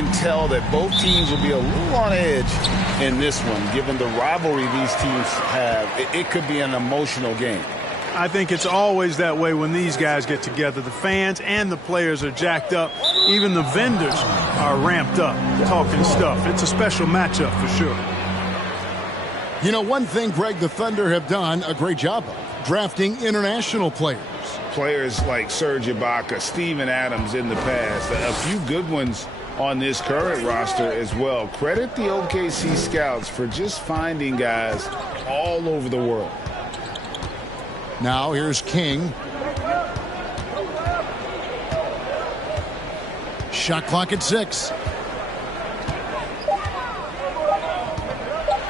can tell that both teams will be a little on edge in this one, given the rivalry these teams have. It could be an emotional game. I think it's always that way when these guys get together. The fans and the players are jacked up. Even the vendors are ramped up, talking stuff. It's a special matchup for sure. You know, one thing, Greg, the Thunder have done a great job of drafting international players. Players like Serge Ibaka, Steven Adams in the past, a few good ones on this current roster as well. Credit the OKC scouts for just finding guys all over the world. Now here's King. Shot clock at 6.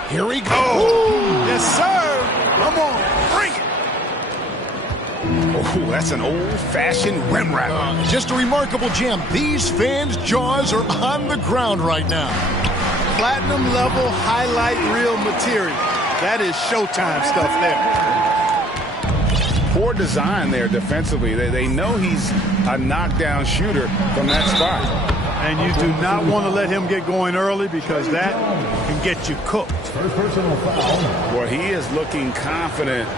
Here we go. Oh, yes, sir. Come on, bring it. Oh, that's an old-fashioned rim wrap. Just a remarkable jam. These fans' jaws are on the ground right now. Platinum level highlight reel material. That is Showtime stuff there. Poor design there defensively. They know he's a knockdown shooter from that spot. And you do not want to let him get going early because that can get you cooked. Well, he is looking confident.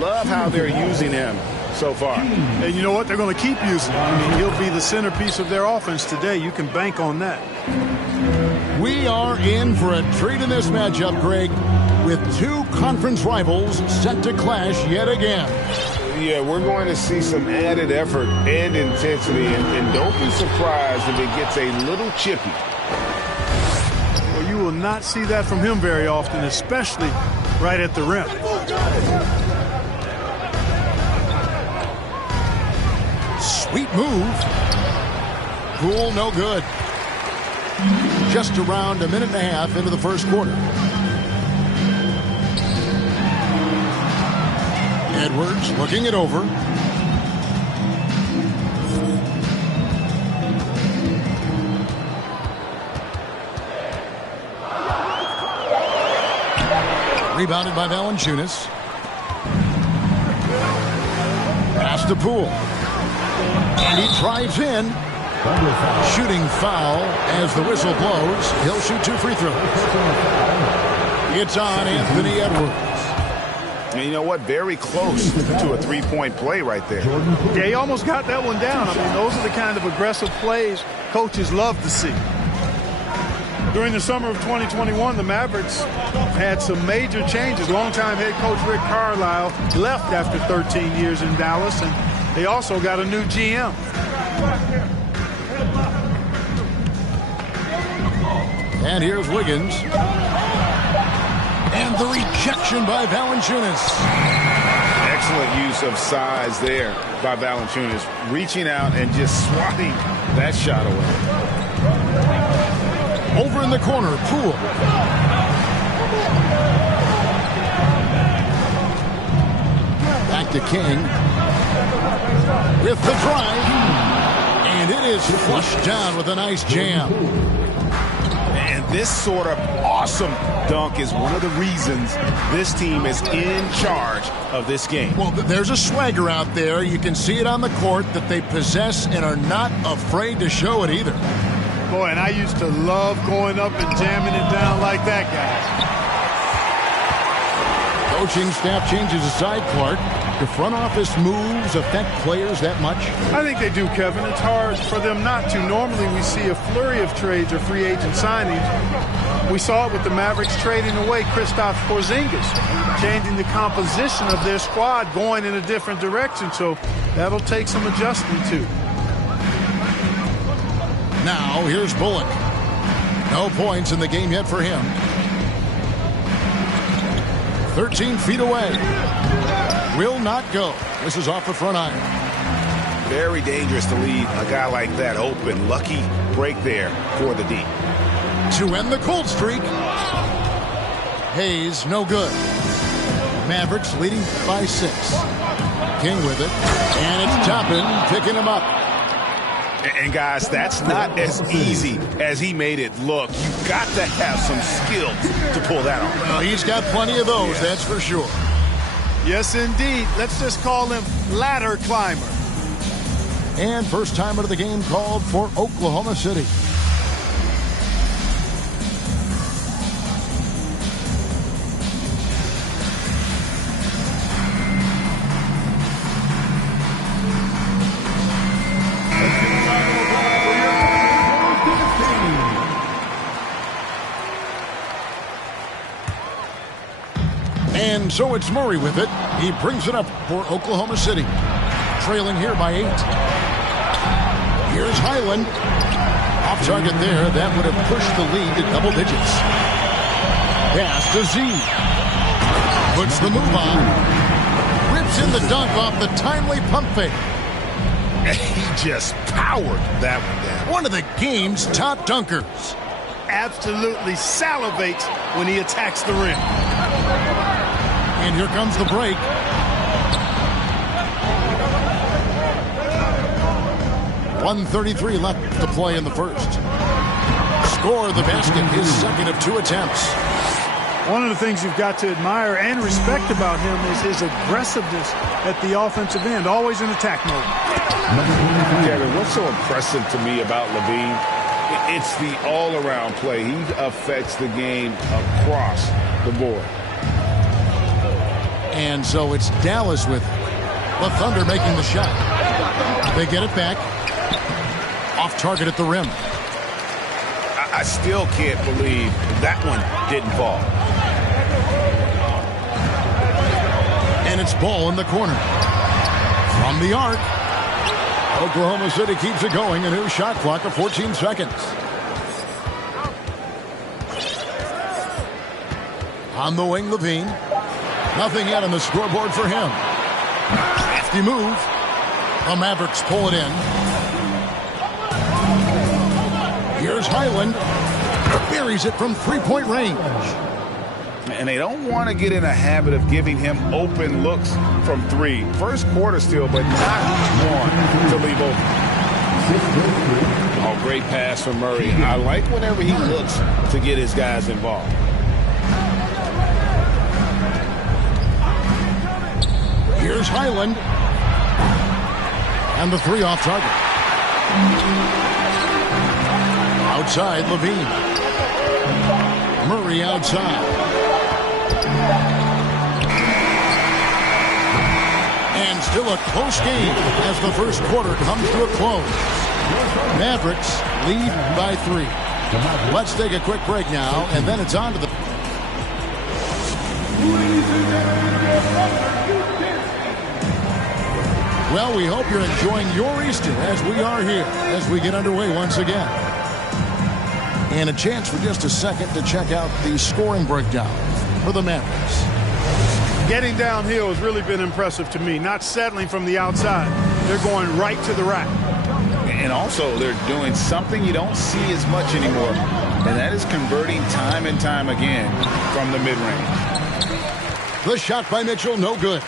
Love how they're using him so far. And you know what? They're going to keep using him. I mean, he'll be the centerpiece of their offense today. You can bank on that. We are in for a treat in this matchup, Greg, with two conference rivals set to clash yet again. Yeah, we're going to see some added effort and intensity, and don't be surprised if it gets a little chippy. Well, you will not see that from him very often, especially right at the rim. Sweet move. Poole, no good. Just around a minute and a half into the first quarter. Edwards looking it over. Rebounded by Valanciunas. Pass to Poole. And he drives in. Shooting foul as the whistle blows. He'll shoot 2 free throws. It's on Anthony Edwards. And you know what? Very close to a three-point play right there. Yeah, he almost got that one down. I mean, those are the kind of aggressive plays coaches love to see. During the summer of 2021, the Mavericks had some major changes. Longtime head coach Rick Carlisle left after 13 years in Dallas, and they also got a new GM. And here's Wiggins. And the rejection by Valanciunas. Excellent use of size there by Valanciunas, reaching out and just swatting that shot away. Over in the corner, Poole. Back to King. With the drive. And it is flushed down with a nice jam. And this sort of awesome dunk is one of the reasons this team is in charge of this game. Well, there's a swagger out there. You can see it on the court that they possess and are not afraid to show it either. Boy, and I used to love going up and jamming it down like that, guys. Coaching staff changes aside, Clark. Do front office moves affect players that much? I think they do, Kevin. It's hard for them not to. Normally we see a flurry of trades or free agent signings. We saw it with the Mavericks trading away Kristaps Porzingis, changing the composition of their squad, going in a different direction. So that'll take some adjusting too. Now here's Bullock. No points in the game yet for him. 13 feet away. Will not go. This is off the front iron. Very dangerous to leave a guy like that open. Lucky break there for the D. To end the cold streak. Hayes, no good. Mavericks leading by 6. King with it. And it's Toppin picking him up. And guys, that's not as easy as he made it look. You've got to have some skill to pull that off. Well, he's got plenty of those, that's for sure. Yes, indeed. Let's just call him ladder climber. And first timer of the game called for Oklahoma City. And so it's Murray with it. He brings it up for Oklahoma City. Trailing here by 8. Here's Highland. Off target there. That would have pushed the lead to double digits. Pass to Z. Puts the move on. Rips in the dunk off the timely pump fake. He just powered that one down. One of the game's top dunkers. Absolutely salivates when he attacks the rim. And here comes the break. .133 left to play in the first. Score the basket, his second of 2 attempts. One of the things you've got to admire and respect about him is his aggressiveness at the offensive end, always in attack mode. Kevin, what's so impressive to me about LaVine? It's the all-around play. He affects the game across the board. And so it's Dallas with the Thunder making the shot. They get it back. Off target at the rim. I still can't believe that one didn't fall. And it's Ball in the corner. From the arc. Oklahoma City keeps it going. A new shot clock of 14 seconds. On the wing, LaVine. Nothing yet on the scoreboard for him. Hefty move. The Mavericks pull it in. Here's Highland. Buries it from three-point range. And they don't want to get in a habit of giving him open looks from 3. First quarter still, but not one to leave open. Oh, great pass from Murray. I like whenever he looks to get his guys involved. Here's Highland. And the 3 off target. Outside, LaVine. Murray outside. And still a close game as the first quarter comes to a close. Mavericks lead by 3. Let's take a quick break now, and then it's on to the... Well, we hope you're enjoying your Easter as we are here, as we get underway once again. And a chance for just a second to check out the scoring breakdown for the Mavericks. Getting downhill has really been impressive to me. Not settling from the outside. They're going right to the rack. And also, they're doing something you don't see as much anymore, and that is converting time and time again from the mid-range. The shot by Mitchell, no good.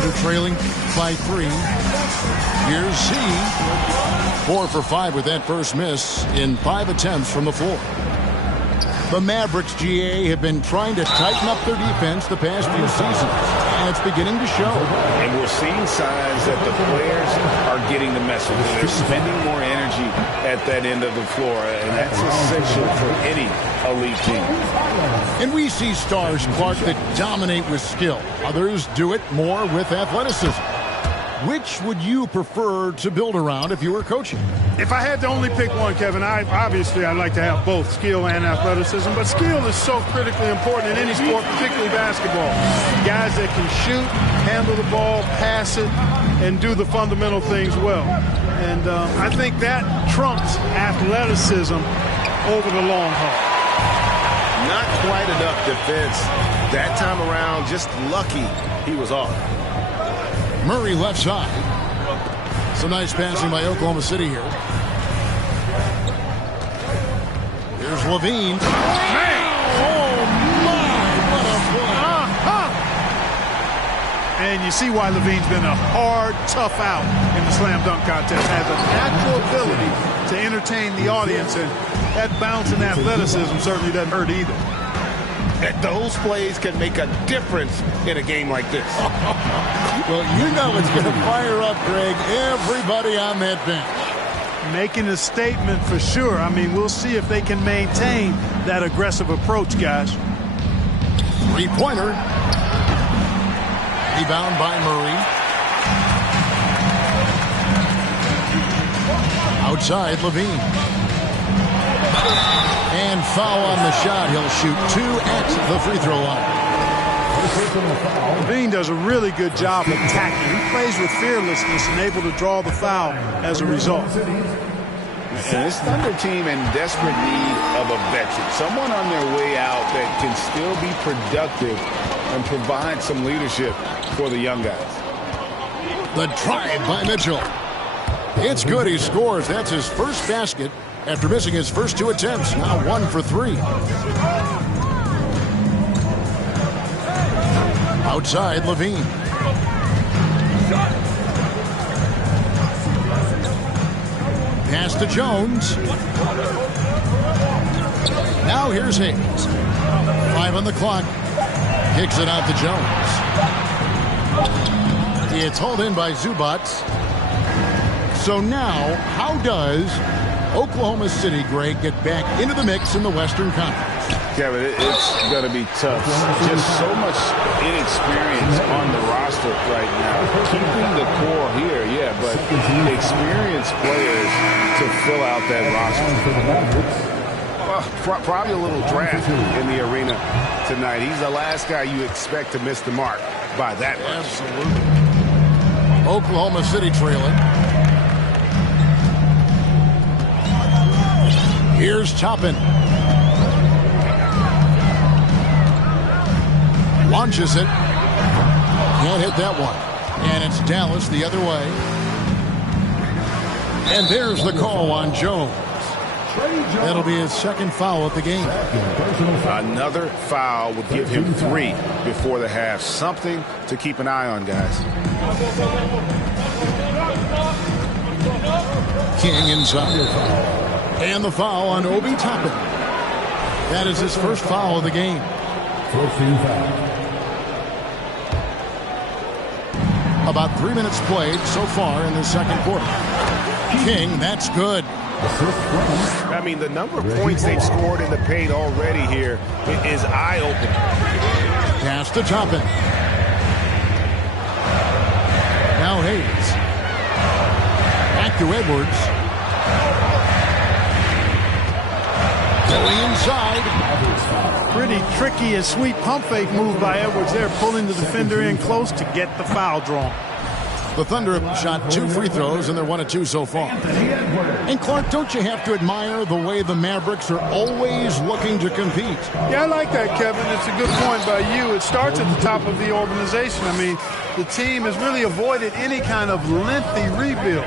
They're trailing by 3. Here's Z. 4 for 5 with that first miss in 5 attempts from the floor. The Mavericks, GA, have been trying to tighten up their defense the past few seasons, and it's beginning to show. And we're seeing signs that the players are getting the message. They're spending more energy at that end of the floor, and that's essential for any elite team. And we see stars, Clark, that dominate with skill. Others do it more with athleticism. Which would you prefer to build around if you were coaching? If I had to only pick one, Kevin, I'd like to have both skill and athleticism. But skill is so critically important in any sport, particularly basketball. Guys that can shoot, handle the ball, pass it, and do the fundamental things well. And I think that trumps athleticism over the long haul. Not quite enough defense. That time around, just lucky he was off. Murray left side. Some nice passing by Oklahoma City here. Here's LaVine. Oh, my, what a play. And you see why LaVine's been a hard, tough out in the slam dunk contest. Has a natural ability to entertain the audience, and that bounce and athleticism certainly doesn't hurt either. And those plays can make a difference in a game like this. Well, you know it's going to fire up, Greg, everybody on that bench. Making a statement for sure. I mean, we'll see if they can maintain that aggressive approach, guys. Three-pointer. Rebound by Murray. Outside, LaVine. And foul on the shot. He'll shoot 2 at the free throw line. Levine does a really good job of attacking. He plays with fearlessness and able to draw the foul as a result. And this Thunder team in desperate need of a veteran, someone on their way out that can still be productive and provide some leadership for the young guys. The drive by Mitchell. It's good. He scores. That's his first basket after missing his first 2 attempts. Now 1 for 3. Outside, Levine. Pass to Jones. Now here's Hayes. 5 on the clock. Kicks it out to Jones. It's hauled in by Zubac. So now, how does Oklahoma City, Greg, get back into the mix in the Western Conference? Kevin, it's going to be tough. Just so much inexperience on the roster right now. Keeping the core here, yeah, but experienced players to fill out that roster. Probably a little draft in the arena tonight. He's the last guy you expect to miss the mark by that much. Absolutely. Oklahoma City trailing. Here's Toppin. Launches it. Can't hit that one. And it's Dallas the other way. And there's the call on Jones. That'll be his second foul of the game. Another foul would give him 3 before the half. Something to keep an eye on, guys. King inside. And the foul on Obi Toppin. That is his first foul of the game. About 3 minutes played so far in the second quarter. King, that's good. I mean, the number of points they've scored in the paint already here is eye-opening. Pass to Toppin. Now Hayes. Back to Edwards. Going inside. Pretty tricky and sweet pump fake move by Edwards there, pulling the defender in close to get the foul drawn. The Thunder have shot 2 free throws, and they're 1 of 2 so far. And, Clark, don't you have to admire the way the Mavericks are always looking to compete? Yeah, I like that, Kevin. It's a good point by you. It starts at the top of the organization. I mean, the team has really avoided any kind of lengthy rebuild.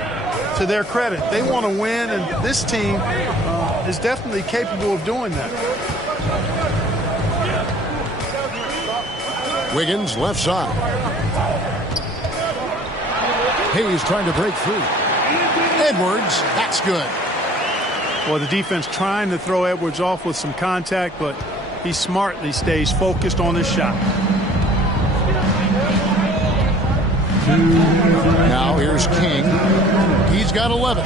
To their credit, they want to win, and this team is definitely capable of doing that. Wiggins, left side. Hayes trying to break free. Edwards, that's good. Well, the defense trying to throw Edwards off with some contact, but he smartly stays focused on his shot. Now here's King. He's got 11.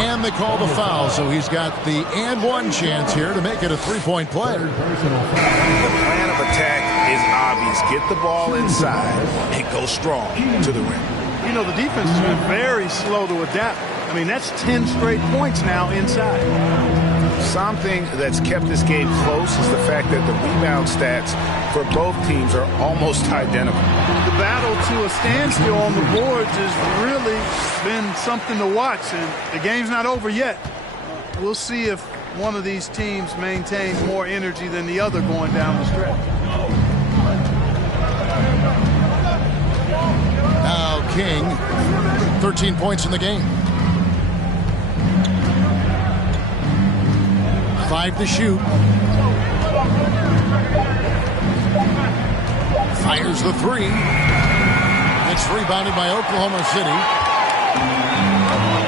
And they call the foul, so he's got the and one chance here to make it a 3-point play. The plan of attack is obvious. Get the ball inside and go strong to the rim. You know, the defense has been very slow to adapt. I mean, that's 10 straight points now inside. Something that's kept this game close is the fact that the rebound stats for both teams are almost identical. The battle to a standstill on the boards has really been something to watch, and the game's not over yet. We'll see if one of these teams maintains more energy than the other going down the stretch. Now King, 13 points in the game. 5 to shoot. Fires the 3. It's rebounded by Oklahoma City.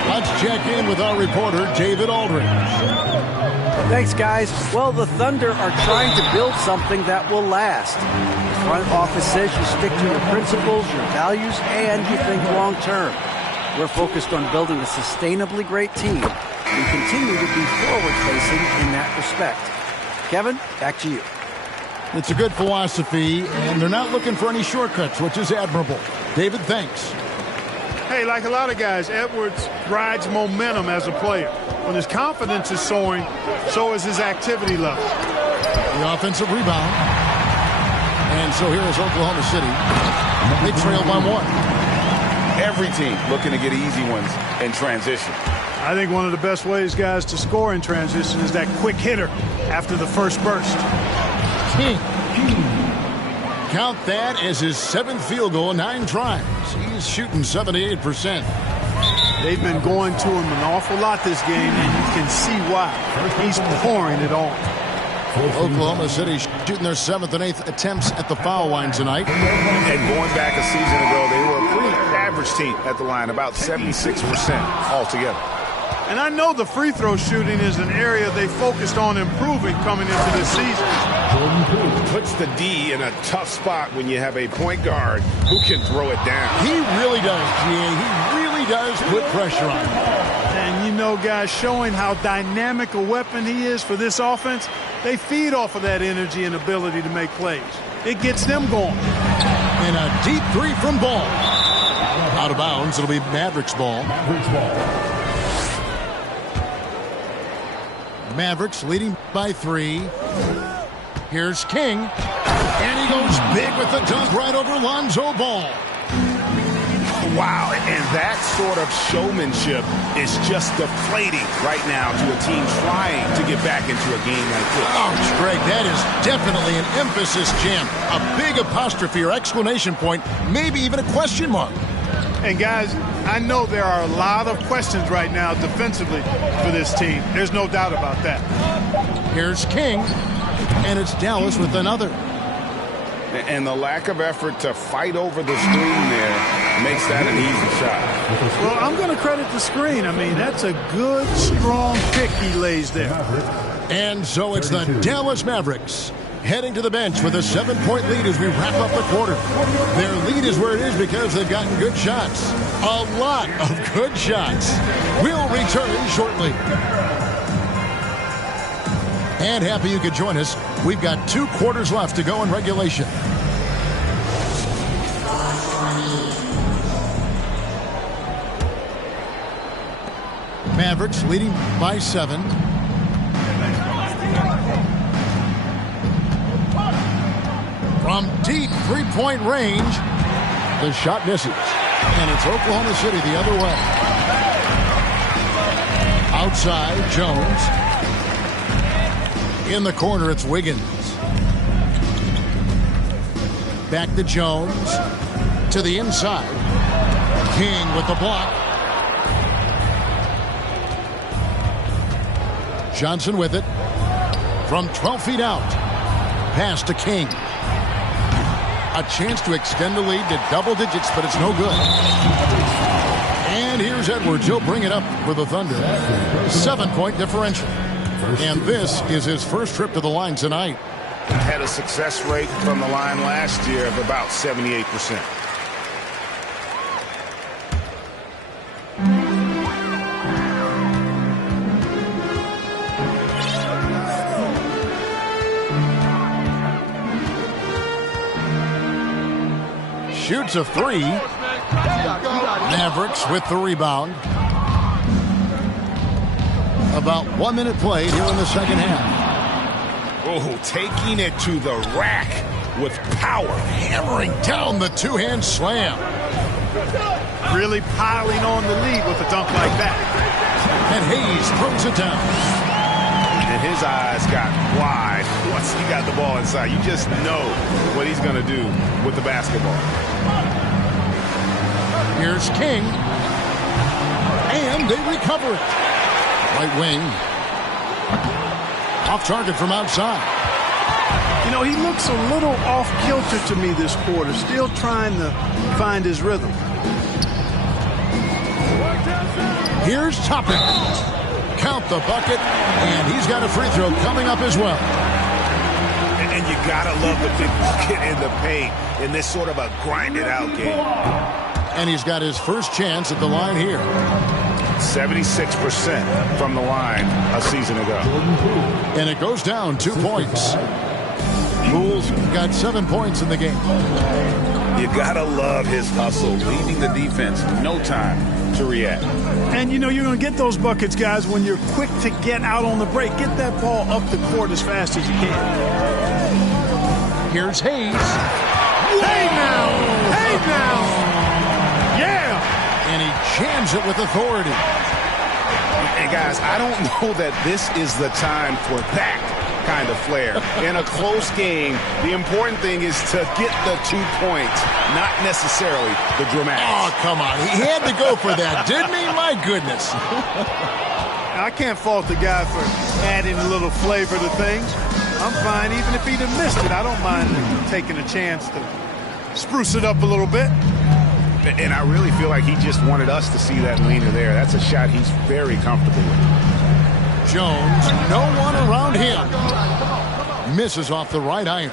Let's check in with our reporter, David Aldridge. Thanks, guys. Well, the Thunder are trying to build something that will last. The front office says you stick to your principles, your values, and you think long term. We're focused on building a sustainably great team. We continue to be forward-facing in that respect. Kevin, back to you. It's a good philosophy, and they're not looking for any shortcuts, which is admirable. David, thanks. Hey, like a lot of guys, Edwards rides momentum as a player. When his confidence is soaring, so is his activity level. The offensive rebound. And so here is Oklahoma City. They trail by 1. Every team looking to get easy ones in transition. I think one of the best ways, guys, to score in transition is that quick hitter after the first burst. King. Count that as his 7th field goal in 9 tries. He's shooting 78%. They've been going to him an awful lot this game, and you can see why. He's pouring it on. Oklahoma City shooting their 7th and 8th attempts at the foul line tonight. And going back a season ago, they were a pretty average team at the line, about 76% altogether. And I know the free throw shooting is an area they focused on improving coming into this season. Puts the D in a tough spot when you have a point guard who can throw it down. He really does, GA. He really does put pressure on him. And you know, guys, showing how dynamic a weapon he is for this offense, they feed off of that energy and ability to make plays. It gets them going. And a deep 3 from Ball. Out of bounds. It'll be Mavericks ball. Mavericks leading by 3. Here's King. And he goes big with the dunk right over Lonzo Ball. Wow, and that sort of showmanship is just deflating right now to a team trying to get back into a game like this. Oh, Greg, that is definitely an emphasis jam. A big apostrophe or exclamation point, maybe even a question mark. And guys, I know there are a lot of questions right now defensively for this team. There's no doubt about that. Here's King, and it's Dallas with another. And the lack of effort to fight over the screen there makes that an easy shot. Well, I'm going to credit the screen. I mean, that's a good, strong pick he lays there. And so it's the Dallas Mavericks heading to the bench with a 7-point lead as we wrap up the quarter. Their lead is where it is because they've gotten good shots. A lot of good shots. We'll return shortly. And happy you could join us. We've got 2 quarters left to go in regulation. Mavericks leading by 7. From deep 3-point range, the shot misses. And it's Oklahoma City the other way. Outside, Jones. In the corner, it's Wiggins. Back to Jones. To the inside. King with the block. Johnson with it. From 12 feet out. Pass to King. A chance to extend the lead to double digits, but it's no good. And here's Edwards. He'll bring it up for the Thunder. 7-point differential. And this is his first trip to the line tonight. Had a success rate from the line last year of about 78%. Shoots a 3. Mavericks with the rebound. About 1 minute played here in the second half. Oh, taking it to the rack with power. Hammering down the 2-hand slam. Really piling on the lead with a dunk like that. And Hayes throws it down. And his eyes got wide once he got the ball inside. You just know what he's going to do with the basketball. Here's King. And they recover it. Right wing. Off target from outside. You know, he looks a little off kilter to me this quarter. Still trying to find his rhythm. Here's Toppin. Count the bucket. And he's got a free throw coming up as well. And you got to love the big bucket in the paint in this sort of a grinded out game. And he's got his first chance at the line here. 76% from the line a season ago. And it goes down 2 points. Bulls got 7 points in the game. You gotta love his hustle, leading the defense no time to to react. And, you know, you're going to get those buckets, guys, when you're quick to get out on the break. Get that ball up the court as fast as you can. Here's Hayes. Hey now! Hey now! Yeah! And he jams it with authority. And guys, I don't know that this is the time for that kind of flair. In a close game, the important thing is to get the 2 points, not necessarily the dramatics. Oh, come on. He had to go for that, didn't he? My goodness. I can't fault the guy for adding a little flavor to things. I'm fine even if he'd have missed it. I don't mind taking a chance to spruce it up a little bit. And I really feel like he just wanted us to see that leaner there. That's a shot he's very comfortable with. Jones, no one around him. Misses off the right iron.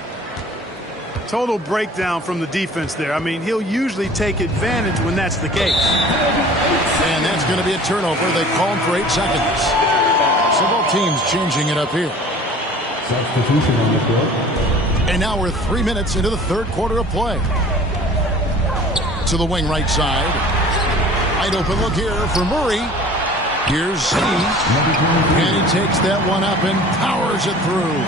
Total breakdown from the defense there. I mean, he'll usually take advantage when that's the case. And that's going to be a turnover. They called for 8 seconds. So both teams changing it up here. Substitution on the court. And now we're 3 minutes into the third quarter of play. To the wing right side. Wide open look here for Murray. Here's Z. And he takes that one up and powers it through.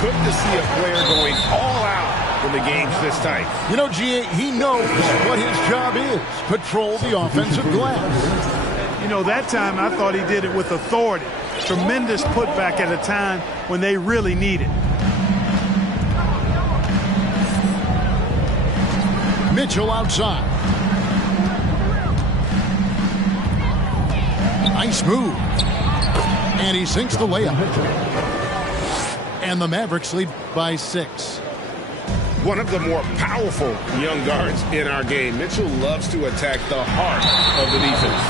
Good to see a player going all out when the game's this tight. You know, G.A., he knows what his job is. Patrol the offensive glass. You know, that time I thought he did it with authority. Tremendous putback at a time when they really need it. Mitchell outside. Nice move. And he sinks the layup. And the Mavericks lead by 6. One of the more powerful young guards in our game. Mitchell loves to attack the heart of the defense.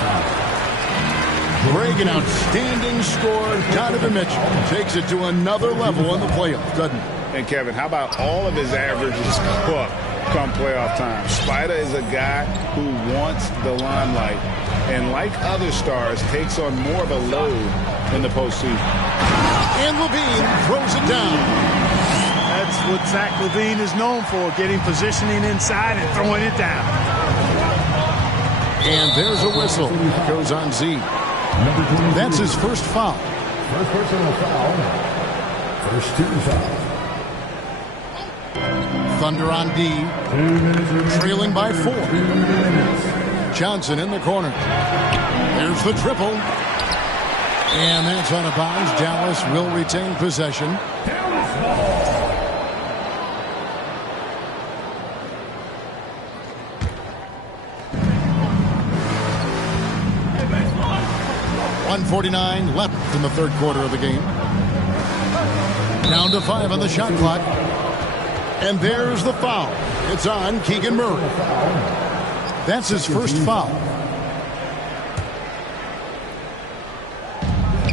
Greg, an outstanding scorer. Donovan Mitchell takes it to another level in the playoffs, doesn't he? And Kevin, how about all of his averages up come playoff time? Spider is a guy who wants the limelight, and like other stars, takes on more of a load in the postseason. And Levine throws it down. That's what Zach Levine is known for, getting positioning inside and throwing it down. And there's a whistle. Goes on Z. That's his first foul. First personal foul. First team foul. Thunder on D. 2 minutes. Trailing by 4. 2 minutes. Johnson in the corner. There's the triple. And that's out of bounds. Dallas will retain possession. Dallas ball. 1:49 left in the third quarter of the game. Down to 5 on the shot clock. And there's the foul. It's on Keegan Murray. That's his first foul.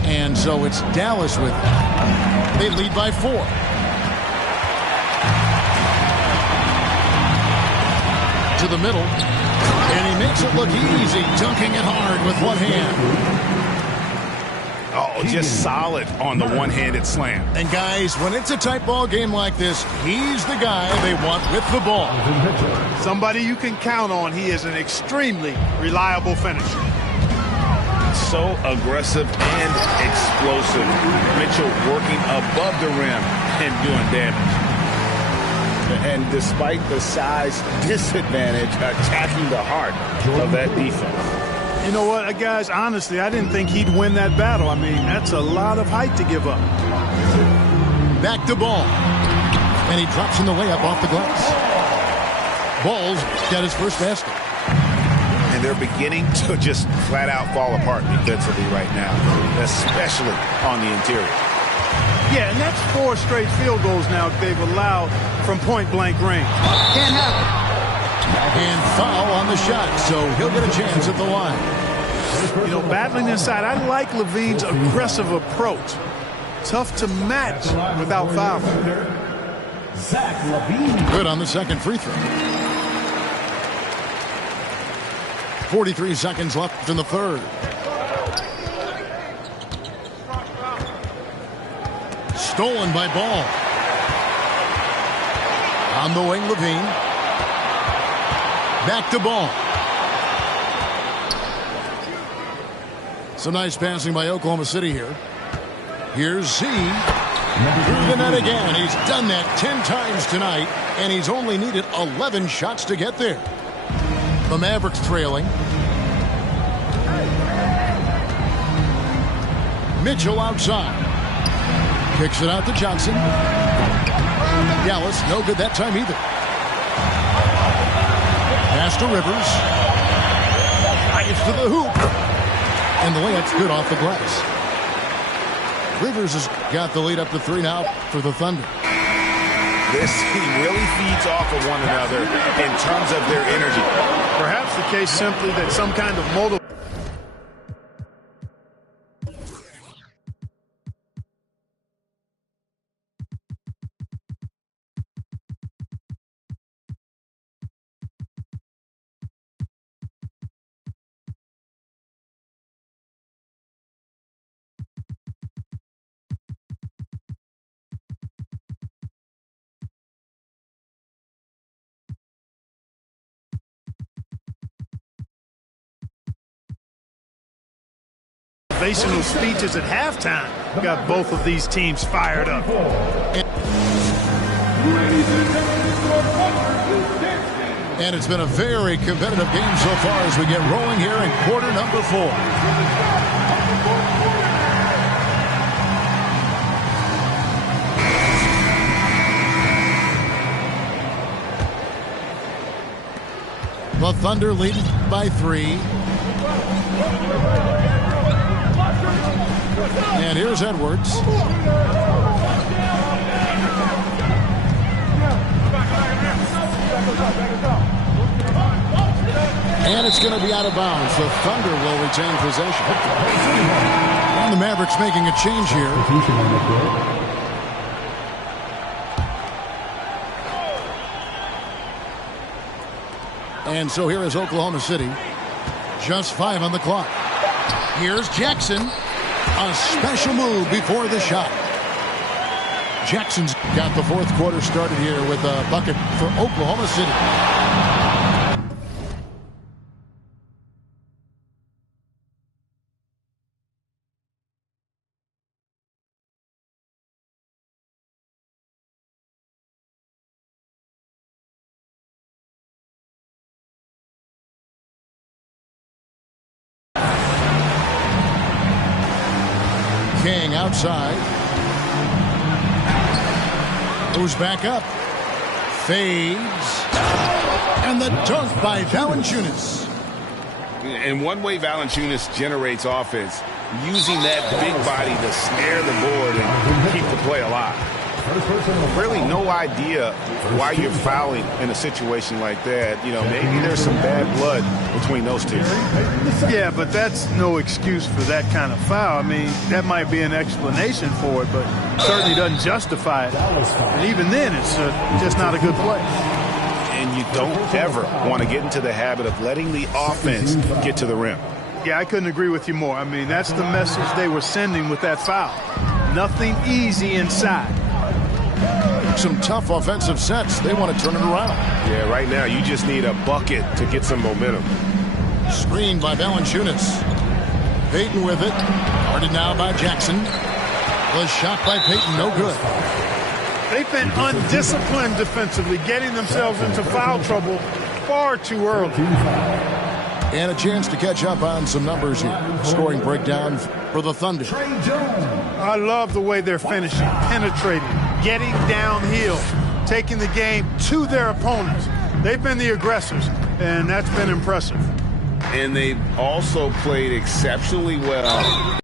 And so it's Dallas with it. They lead by 4. To the middle. And he makes it look easy, dunking it hard with one hand. Oh, just solid on the one-handed slam. And guys, when it's a tight ball game like this, he's the guy they want with the ball. Somebody you can count on. He is an extremely reliable finisher. So aggressive and explosive. Mitchell working above the rim and doing damage. And despite the size disadvantage, attacking the heart of that defense. You know what, guys, honestly, I didn't think he'd win that battle. I mean, that's a lot of height to give up. Back to Ball. And he drops in the layup off the glass. Ball's got his first basket. And they're beginning to just flat out fall apart defensively right now, especially on the interior. Yeah, and that's 4 straight field goals now they've allowed from point-blank range. Can't happen. And foul on the shot, so he'll get a chance at the line. You know, battling inside, I like Levine's aggressive approach. Tough to match without fouling. Zach Levine. Good on the second free throw. 43 seconds left in the third. Stolen by Ball. On the wing, Levine. Back to Ball. Some nice passing by Oklahoma City here. Here's Z. Through the net again. He's done that 10 times tonight, and he's only needed 11 shots to get there. The Mavericks trailing. Mitchell outside. Kicks it out to Johnson. Dallas, no good that time either. Pass to Rivers. Drives to the hoop. And the layup's good off the glass. Rivers has got the lead up to 3 now for the Thunder. This team really feeds off of one another in terms of their energy. Perhaps the case simply that some kind of motive. Motivational speeches at halftime got both of these teams fired up. And it's been a very competitive game so far as we get rolling here in quarter number 4. The Thunder leading by 3. And here's Edwards. And it's going to be out of bounds. The Thunder will retain possession. And the Mavericks making a change here. And so here is Oklahoma City. Just 5 on the clock. Here's Jackson. A special move before the shot. Jackson's got the 4th quarter started here with a bucket for Oklahoma City. King outside. Goes back up. Fades. And the dunk by Valanciunas. And one way Valanciunas generates offense, using that big body to snare the board and keep the play alive. Really no idea why you're fouling in a situation like that. You know, maybe there's some bad blood between those two. Yeah, but that's no excuse for that kind of foul. I mean, that might be an explanation for it, but certainly doesn't justify it. And even then, it's just not a good play. And you don't ever want to get into the habit of letting the offense get to the rim. Yeah, I couldn't agree with you more. I mean, that's the message they were sending with that foul. Nothing easy inside. Some tough offensive sets. They want to turn it around. Yeah, right now you just need a bucket to get some momentum. Screened by Valanciunas. Payton with it. Guarded now by Jackson. The shot by Payton, no good. They've been undisciplined defensively, getting themselves into foul trouble far too early. And a chance to catch up on some numbers here. Scoring breakdown for the Thunder. I love the way they're finishing, penetrating, getting downhill, taking the game to their opponents. They've been the aggressors, and that's been impressive. And they've also played exceptionally well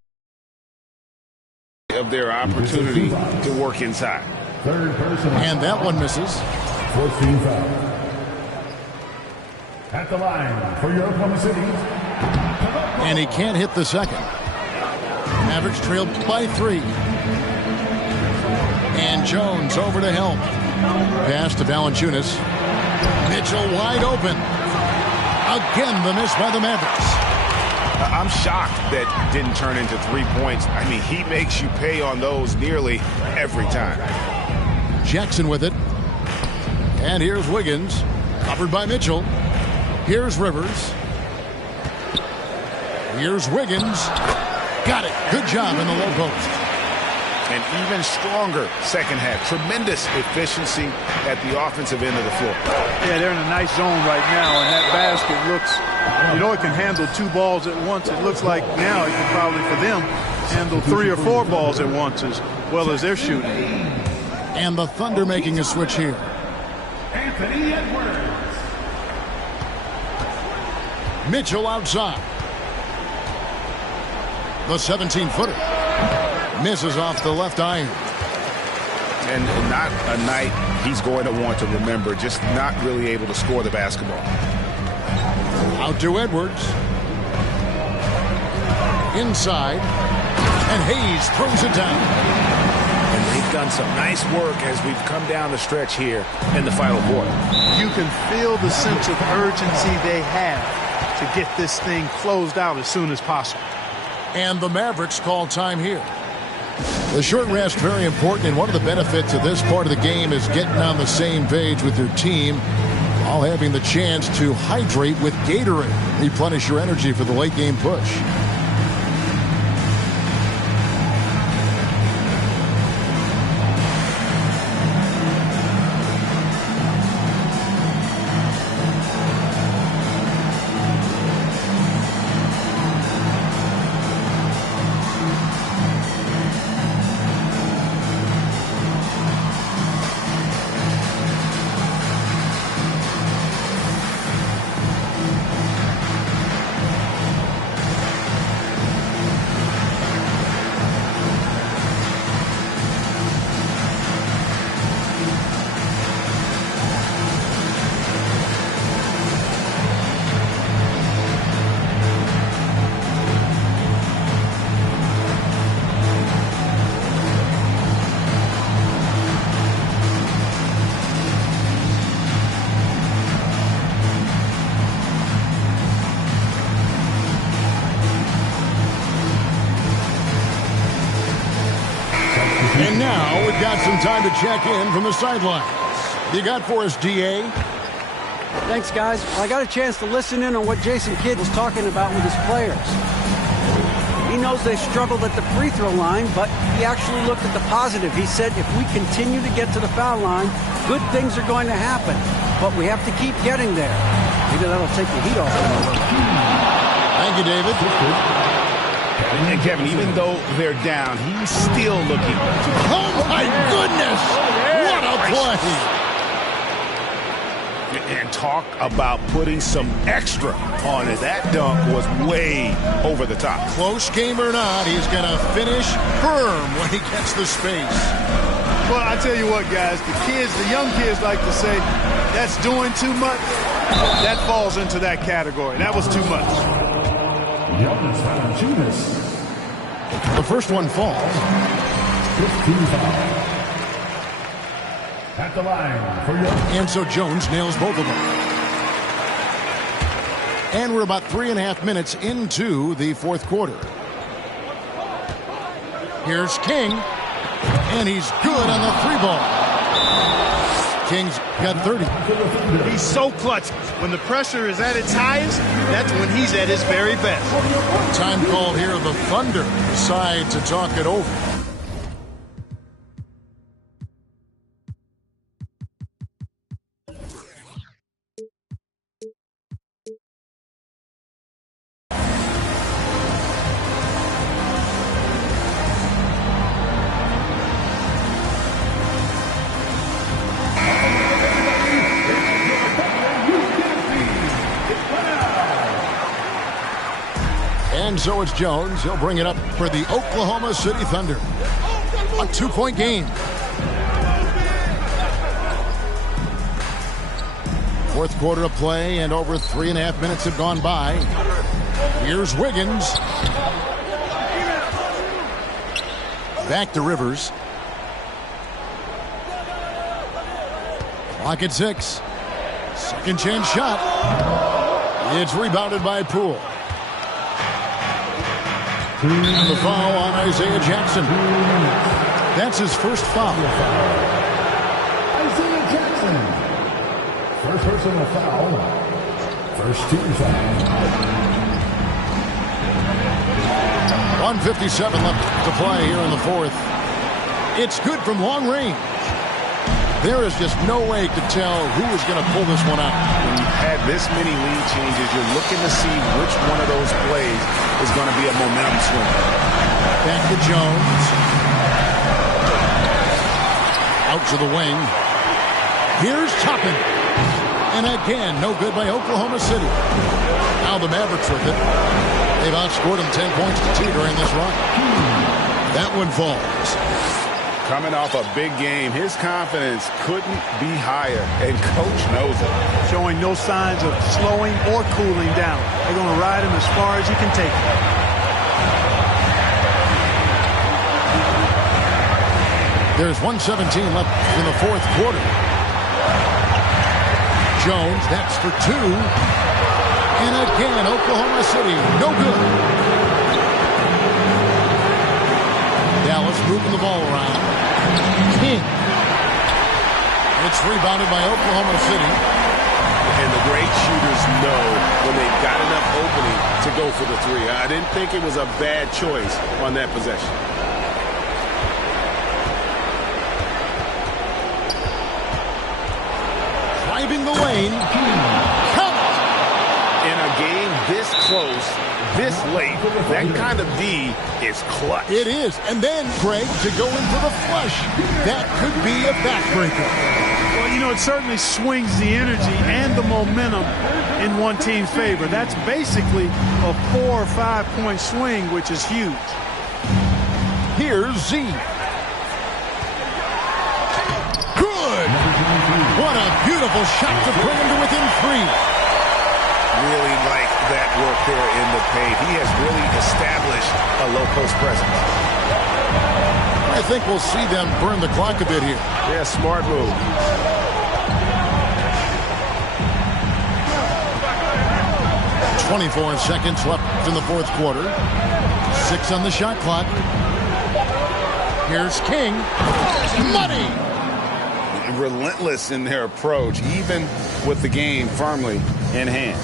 of their opportunity to work inside. And that one misses. 14 foul. At the line for your Oklahoma City. And he can't hit the second. Mavericks trailed by 3. And Jones over to help. Pass to Valanciunas. Mitchell wide open. Again, the miss by the Mavericks. I'm shocked that didn't turn into 3 points. I mean, he makes you pay on those nearly every time. Jackson with it. And here's Wiggins. Covered by Mitchell. Here's Rivers. Here's Wiggins. Got it. Good job in the low post. And even stronger second half. Tremendous efficiency at the offensive end of the floor. Yeah, they're in a nice zone right now, and that basket looks, it can handle 2 balls at once. It looks like now it can probably, for them, handle 3 or 4 balls at once as well as they're shooting. And the Thunder making a switch here. Anthony Edwards. Mitchell outside. The 17-footer. Misses off the left iron. And not a night he's going to want to remember, just not really able to score the basketball. Out to Edwards. Inside. And Hayes throws it down. And they've done some nice work as we've come down the stretch here in the final quarter. You can feel the sense of urgency they have to get this thing closed out as soon as possible. And the Mavericks call time here. The short rest very important, and one of the benefits of this part of the game is getting on the same page with your team while having the chance to hydrate with Gatorade. Replenish your energy for the late game push. And now we've got some time to check in from the sidelines. You got for us, DA? Thanks, guys. I got a chance to listen in on what Jason Kidd was talking about with his players. He knows they struggled at the free throw line, but he actually looked at the positive. He said if we continue to get to the foul line, good things are going to happen. But we have to keep getting there. Maybe that'll take the heat off them a little. Thank you, David. And Kevin, even though they're down, he's still looking. Oh, my goodness! What a play! And talk about putting some extra on it. That dunk was way over the top. Close game or not, he's going to finish firm when he gets the space. Well, I tell you what, guys, the young kids like to say, that's doing too much. That falls into that category. That was too much. The first one falls. 15 foul. At the line for your... And so Jones nails both of them. And we're about 3.5 minutes into the fourth quarter. Here's King. And he's good on the 3-ball. King's got 30. He's so clutch. When the pressure is at its highest, that's when he's at his very best. Time called here. The Thunder decide to talk it over. And so it's Jones. He'll bring it up for the Oklahoma City Thunder. A 2-point game. Fourth quarter of play, and over 3.5 minutes have gone by. Here's Wiggins. Back to Rivers. Clock at 6. Second chance shot. It's rebounded by Poole. And the foul on Isaiah Jackson. That's his first foul. Isaiah Jackson. First personal foul. First team foul. 1:57 left to play here in the fourth. It's good from long range. There is just no way to tell who is going to pull this one out. When you've had this many lead changes, you're looking to see which one of those plays is going to be a momentum swing. Back to Jones. Out to the wing. Here's Toppin. And again, no good by Oklahoma City. Now the Mavericks with it. They've outscored them 10 points to 2 during this run. That one falls. Coming off a big game, his confidence couldn't be higher, and Coach knows it. Showing no signs of slowing or cooling down. They're going to ride him as far as he can take him. There's 1:17 left in the fourth quarter. Jones, that's for 2. And again, Oklahoma City, no good. Dallas moving the ball around. King. It's rebounded by Oklahoma City. And the great shooters know when they've got enough opening to go for the 3. I didn't think it was a bad choice on that possession. Driving the lane. Count. In a game this close, this late, that kind of D is clutch. It is. And then, Greg, to go in for the flush. That could be a backbreaker. Well, you know, it certainly swings the energy and the momentum in one team's favor. That's basically a 4 or 5 point swing, which is huge. Here's Z. Good. What a beautiful shot to bring him to within 3. Really like that work there in the paint. He has really established a low-post presence. I think we'll see them burn the clock a bit here. Yeah, smart move. .24 seconds left in the fourth quarter. 6 on the shot clock. Here's King. Money! Relentless in their approach, even with the game firmly in hand.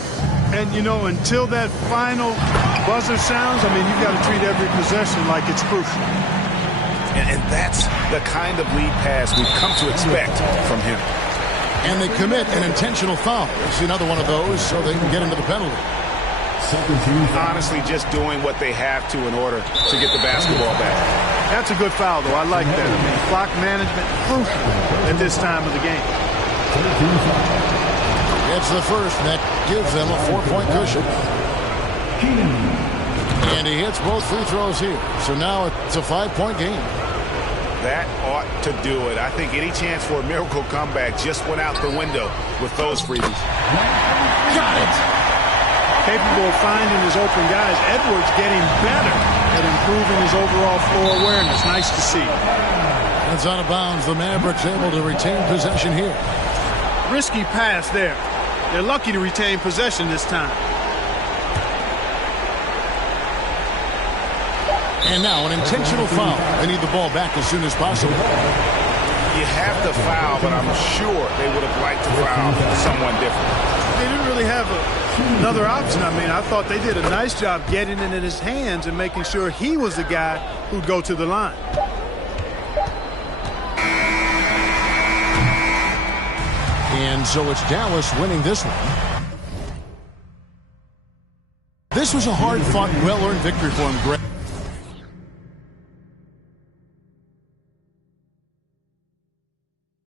And, you know, until that final buzzer sounds, I mean, you've got to treat every possession like it's crucial. And that's the kind of lead pass we've come to expect from him. And they commit an intentional foul. It's another one of those so they can get into the penalty. Honestly, just doing what they have to in order to get the basketball back. That's a good foul, though. I like that. I mean, clock management crucial at this time of the game. It's the first, and that gives them a 4-point cushion. And he hits both free throws here. So now it's a 5-point game. That ought to do it. I think any chance for a miracle comeback just went out the window with those freebies. Got it. Capable of finding his open guys. Edwards getting better at improving his overall floor awareness. Nice to see. It's out of bounds. The Mavericks able to retain possession here. Risky pass there. They're lucky to retain possession this time. And now an intentional foul. They need the ball back as soon as possible. You have to foul, but I'm sure they would have liked to foul someone different. They didn't really have another option. I mean, I thought they did a nice job getting it in his hands and making sure he was the guy who'd go to the line. And so it's Dallas winning this one. This was a hard-fought, well-earned victory for him, Greg.